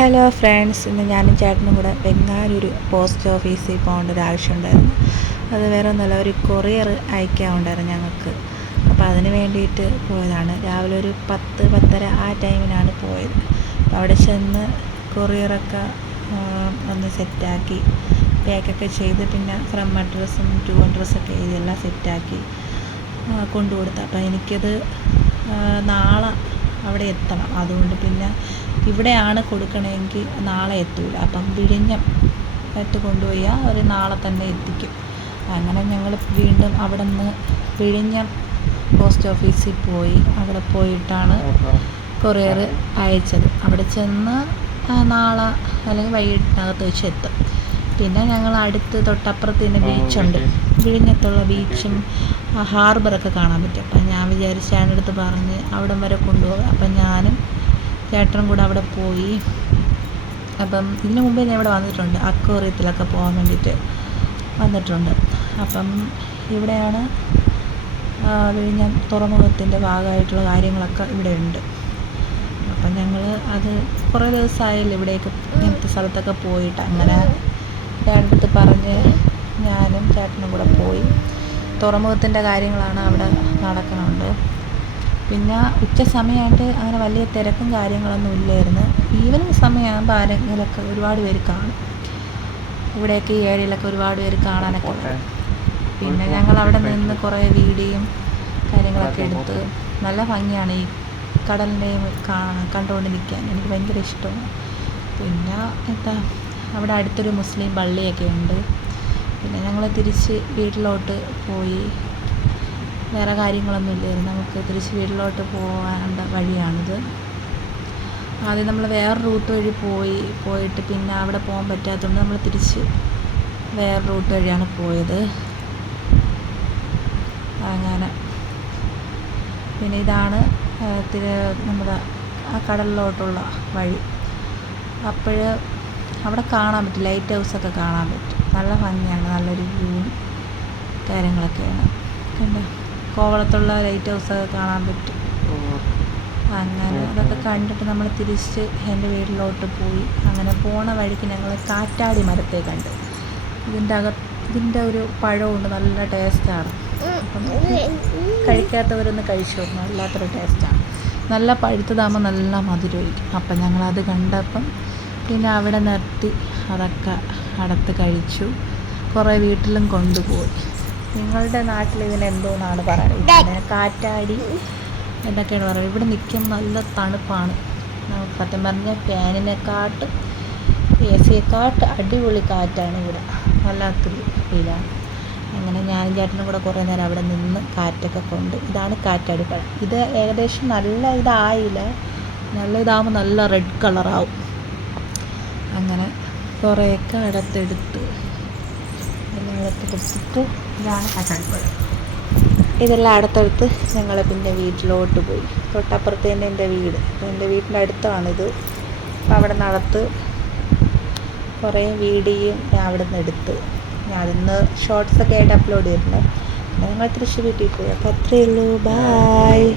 Hello friends, ഇന്ന് ഞാനും ചേട്ടനും കൂടെ വെങ്ങാനൊരു പോസ്റ്റ് ഓഫീസിൽ പോകേണ്ട ഒരു ആവശ്യമുണ്ടായിരുന്നു. അത് വേറെ ഒന്നുമല്ല, ഒരു കൊറിയർ അയക്കാനുണ്ടായിരുന്നു ഞങ്ങൾക്ക്. അപ്പോൾ അതിന് വേണ്ടിയിട്ട് പോയതാണ്. രാവിലെ ഒരു 10-10:30 ആ ടൈമിനാണ് പോയത്. അപ്പോൾ അവിടെ ചെന്ന് കൊറിയറൊക്കെ ഒന്ന് സെറ്റാക്കി പാക്കൊക്കെ ചെയ്ത്, പിന്നെ ഫ്രം അഡ്രസ്സും ടു അഡ്രസ്സൊക്കെ എഴുതിയെല്ലാം സെറ്റാക്കി കൊണ്ടുകൊടുത്തു. അപ്പോൾ എനിക്കത് നാളെ അവിടെ എത്തണം. അതുകൊണ്ട് പിന്നെ ഇവിടെയാണ് കൊടുക്കണമെങ്കിൽ നാളെ എത്തൂല. അപ്പം വിഴിഞ്ഞം കൊണ്ടുപോയി അവർ നാളെ തന്നെ എത്തിക്കും. അങ്ങനെ ഞങ്ങൾ വീണ്ടും അവിടെ നിന്ന് വിഴിഞ്ഞം പോസ്റ്റ് ഓഫീസിൽ പോയി. അവിടെ പോയിട്ടാണ് കൊറിയർ അയച്ചത്. അവിടെ ചെന്ന് നാളെ അല്ലെങ്കിൽ വൈകിട്ടിനകത്ത് വെച്ച് എത്തും. പിന്നെ ഞങ്ങൾ അടുത്ത് തൊട്ടപ്പുറത്ത് തന്നെ ബീച്ചുണ്ട്. വിഴിഞ്ഞത്തുള്ള ബീച്ചും ഹാർബറൊക്കെ കാണാൻ പറ്റും. അപ്പം ഞാൻ വിചാരിച്ചു ചേട്ടൻ്റെ അടുത്ത് പറഞ്ഞ് അവിടം വരെ കൊണ്ടുപോകാം. അപ്പം ഞാനും ചേട്ടനും കൂടെ അവിടെ പോയി. അപ്പം ഇതിന് മുമ്പേ ഞാൻ ഇവിടെ വന്നിട്ടുണ്ട്, അക്വേറിയത്തിലൊക്കെ പോകാൻ വേണ്ടിയിട്ട് വന്നിട്ടുണ്ട്. അപ്പം ഇവിടെയാണ് വിഴിഞ്ഞം തുറമുഖത്തിൻ്റെ ഭാഗമായിട്ടുള്ള കാര്യങ്ങളൊക്കെ ഇവിടെ ഉണ്ട്. അപ്പം ഞങ്ങൾ അത് കുറേ ദിവസമായില്ല ഇവിടേക്ക് ഇങ്ങനത്തെ സ്ഥലത്തൊക്കെ പോയിട്ട്. അങ്ങനെ ചേട്ടൻ്റെ അടുത്ത് പറഞ്ഞ് ഞാനും ചേട്ടനും കൂടെ പോയി. തുറമുഖത്തിൻ്റെ കാര്യങ്ങളാണ് അവിടെ നടക്കുന്നുണ്ട്. പിന്നെ ഉച്ച സമയമായിട്ട് അങ്ങനെ വലിയ തിരക്കും കാര്യങ്ങളൊന്നും ഇല്ലായിരുന്നു. ഈവനിങ് സമയമാകുമ്പോൾ ആരെങ്കിലുമൊക്കെ ഒരുപാട് പേര് കാണും. ഇവിടെയൊക്കെ ഈ ഏരിയയിലൊക്കെ ഒരുപാട് പേര് കാണാനൊക്കെ വരും. പിന്നെ ഞങ്ങൾ അവിടെ നിന്ന് കുറേ വീഡിയോയും കാര്യങ്ങളൊക്കെ എടുത്ത്. നല്ല ഭംഗിയാണ് ഈ കടലിനെയും കണ്ടുകൊണ്ട് നിൽക്കാൻ. എനിക്ക് ഭയങ്കര ഇഷ്ടമാണ്. പിന്നെ അവിടെ അടുത്തൊരു മുസ്ലിം പള്ളിയൊക്കെ ഉണ്ട്. പിന്നെ ഞങ്ങൾ തിരിച്ച് വീട്ടിലോട്ട് പോയി. വേറെ കാര്യങ്ങളൊന്നും ഇല്ലായിരുന്നു. നമുക്ക് തിരിച്ച് വീട്ടിലോട്ട് പോകേണ്ട വഴിയാണിത്. ആദ്യം നമ്മൾ വേറെ റൂട്ട് വഴി പോയിട്ട് പിന്നെ അവിടെ പോകാൻ പറ്റാത്തതുകൊണ്ട് നമ്മൾ തിരിച്ച് വേറെ റൂട്ട് വഴിയാണ് പോയത്. അങ്ങനെ പിന്നെ ഇതാണ് നമ്മുടെ ആ കടലിലോട്ടുള്ള വഴി. അപ്പോൾ അവിടെ കാണാൻ പറ്റും, ലൈറ്റ് ഹൗസൊക്കെ കാണാൻ പറ്റും. നല്ല ഭംഗിയാണ്, നല്ലൊരു വ്യൂവും കാര്യങ്ങളൊക്കെയാണ്. പിന്നെ കോവളത്തുള്ള ലൈറ്റ് ഹൗസൊക്കെ കാണാൻ പറ്റും. അങ്ങനെ അതൊക്കെ കണ്ടിട്ട് നമ്മൾ തിരിച്ച് എൻ്റെ വീട്ടിലോട്ട് പോയി. അങ്ങനെ പോണ വഴിക്ക് ഞങ്ങൾ കാറ്റാടി മരത്തെ കണ്ട്. ഇതിൻ്റെ ഒരു പഴമുണ്ട്, നല്ല ടേസ്റ്റാണ്. അപ്പം കഴിക്കാത്തവരൊന്ന് കഴിച്ചു നോക്കണം, വല്ലാത്തൊരു ടേസ്റ്റാണ്. നല്ല പഴുത്തതാകുമ്പോൾ നല്ല മധുരമായിരിക്കും. അപ്പം ഞങ്ങളത് കണ്ടപ്പം പിന്നെ അവിടെ നിർത്തി അതൊക്കെ അടുത്ത് കഴിച്ചു. കുറേ വീട്ടിലും കൊണ്ടുപോയി. നിങ്ങളുടെ നാട്ടിൽ ഇതിനെന്തോന്നാണ് പറയുന്നത്? കാറ്റാടി എന്നൊക്കെയാണ് പറയുന്നത്. ഇവിടെ നിൽക്കുമ്പോൾ നല്ല തണുപ്പാണ്. സത്യം പറഞ്ഞാൽ ഫാനിനെക്കാട്ടും AC-യെക്കാട്ടും അടിപൊളി കാറ്റാണ് ഇവിടെ. വല്ലാത്തൊരു ഫീലാണ്. അങ്ങനെ ഞാനും ചേട്ടനും കൂടെ കുറേ നേരം അവിടെ നിന്ന് കാറ്റൊക്കെ കൊണ്ട്. ഇതാണ് കാറ്റാടി പഴം. ഇത് ഏകദേശം നല്ല ഇതായില്ല, നല്ല ഇതാകുമ്പോൾ നല്ല റെഡ് കളറാവും. അങ്ങനെ കുറേയൊക്കെ അടുത്തെടുത്ത് എല്ലാം കൊടുത്തിട്ട് ഇതാണ് കാറ്റാടിപ്പഴം. ഇതെല്ലാം അടുത്തടുത്ത് ഞങ്ങൾ പിന്നെ വീട്ടിലോട്ട് പോയി. തൊട്ടപ്പുറത്ത് തന്നെ എൻ്റെ വീട്. എൻ്റെ വീട്ടിൻ്റെ അടുത്താണിത്. അപ്പോൾ അവിടെ നടത്ത് കുറേ വീഡിയോയും ഞാൻ അവിടെ നിന്ന് എടുത്ത്. ഞാൻ അതിന്ന് ഷോർട്സൊക്കെ ആയിട്ട് അപ്ലോഡ് ചെയ്തിട്ടുണ്ട്. ഞങ്ങൾ തൃശ്ശൂർ വീട്ടിൽ പോയി. അപ്പോൾ അത്രയേ ഉള്ളൂ. ബായ്.